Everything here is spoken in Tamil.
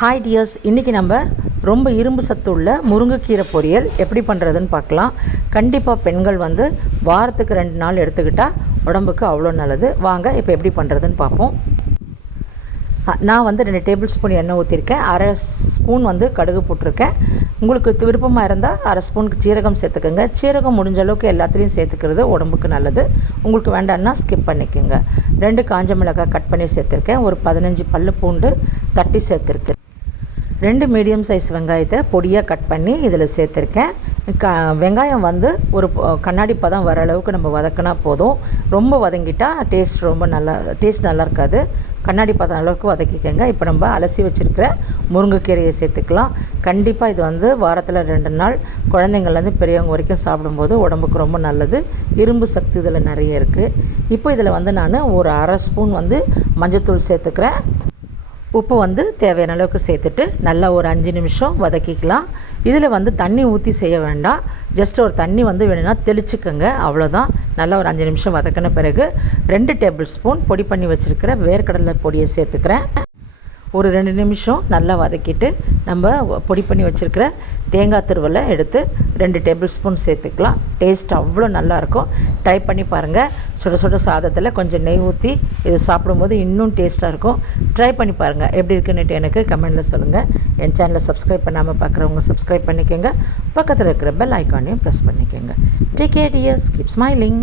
ஹாய் டியர்ஸ், இன்றைக்கி நம்ம ரொம்ப இரும்பு சத்து உள்ள முருங்கைக்கீரை பொரியல் எப்படி பண்ணுறதுன்னு பார்க்கலாம். கண்டிப்பாக பெண்கள் வாரத்துக்கு 2 நாள் எடுத்துக்கிட்டால் உடம்புக்கு அவ்வளோ நல்லது. வாங்க இப்போ எப்படி பண்ணுறதுன்னு பார்ப்போம். நான் 2 டேபிள் ஸ்பூன் எண்ணெய் ஊற்றிருக்கேன். அரை ஸ்பூன் கடுகு போட்டிருக்கேன். உங்களுக்கு விருப்பமாக இருந்தால் அரை ஸ்பூனுக்கு சீரகம் சேர்த்துக்கோங்க. சீரகம் முடிஞ்ச அளவுக்கு எல்லாத்துலேயும் சேர்த்துக்கிறது உடம்புக்கு நல்லது. உங்களுக்கு வேண்டாம்னா ஸ்கிப் பண்ணிக்கோங்க. 2 காஞ்ச மிளகாய் கட் பண்ணி சேர்த்துருக்கேன். ஒரு 15 பல்லு பூண்டு தட்டி சேர்த்துருக்கேன். 2 மீடியம் சைஸ் வெங்காயத்தை பொடியாக கட் பண்ணி இதில் சேர்த்துருக்கேன். வெங்காயம் ஒரு கண்ணாடி பதம் வர அளவுக்கு நம்ம வதக்கினா போதும். ரொம்ப வதங்கிட்டால் டேஸ்ட் நல்லா இருக்காது. கண்ணாடி பதம் அளவுக்கு வதக்கிக்கங்க. இப்போ நம்ம அலசி வச்சுருக்கிற முருங்கைக்கீரையை சேர்த்துக்கலாம். கண்டிப்பாக இது வாரத்தில் 2 நாள் குழந்தைங்கள்லேருந்து பெரியவங்க வரைக்கும் சாப்பிடும்போது உடம்புக்கு ரொம்ப நல்லது. இரும்பு சக்தி இதில் நிறைய இருக்குது. இப்போ இதில் நான் ஒரு அரை ஸ்பூன் மஞ்சத்தூள் சேர்த்துக்கிறேன். உப்பு தேவையான அளவுக்கு சேர்த்துட்டு நல்லா ஒரு 5 நிமிஷம் வதக்கிக்கலாம். இதில் தண்ணி ஊற்றி செய்ய வேண்டாம். ஜஸ்ட் ஒரு தண்ணி வேணும்னா தெளிச்சுக்கோங்க, அவ்வளோதான். நல்லா ஒரு 5 நிமிஷம் வதக்கின பிறகு 2 டேபிள் ஸ்பூன் பொடி பண்ணி வச்சுருக்கிற வேர்க்கடலை பொடியை சேர்த்துக்கிறேன். ஒரு 2 நிமிஷம் நல்லா வதக்கிட்டு நம்ம பொடி பண்ணி வச்சுருக்கிற தேங்காய் துருவலை எடுத்து 2 டேபிள் ஸ்பூன் சேர்த்துக்கலாம். டேஸ்ட் அவ்வளோ நல்லாயிருக்கும். ட்ரை பண்ணி பாருங்கள். சுட சுட சாதத்தில் கொஞ்சம் நெய் ஊற்றி இது சாப்பிடும்போது இன்னும் டேஸ்ட்டாக இருக்கும். ட்ரை பண்ணி பாருங்கள். எப்படி இருக்குன்னுட்டு எனக்கு கமெண்டில் சொல்லுங்கள். என் சேனலை சப்ஸ்கிரைப் பண்ணாமல் பார்க்குறவங்க சப்ஸ்கிரைப் பண்ணிக்கோங்க. பக்கத்தில் இருக்கிற பெல் ஐக்கானையும் ப்ரெஸ் பண்ணிக்கோங்க. Take care dears, keep smiling.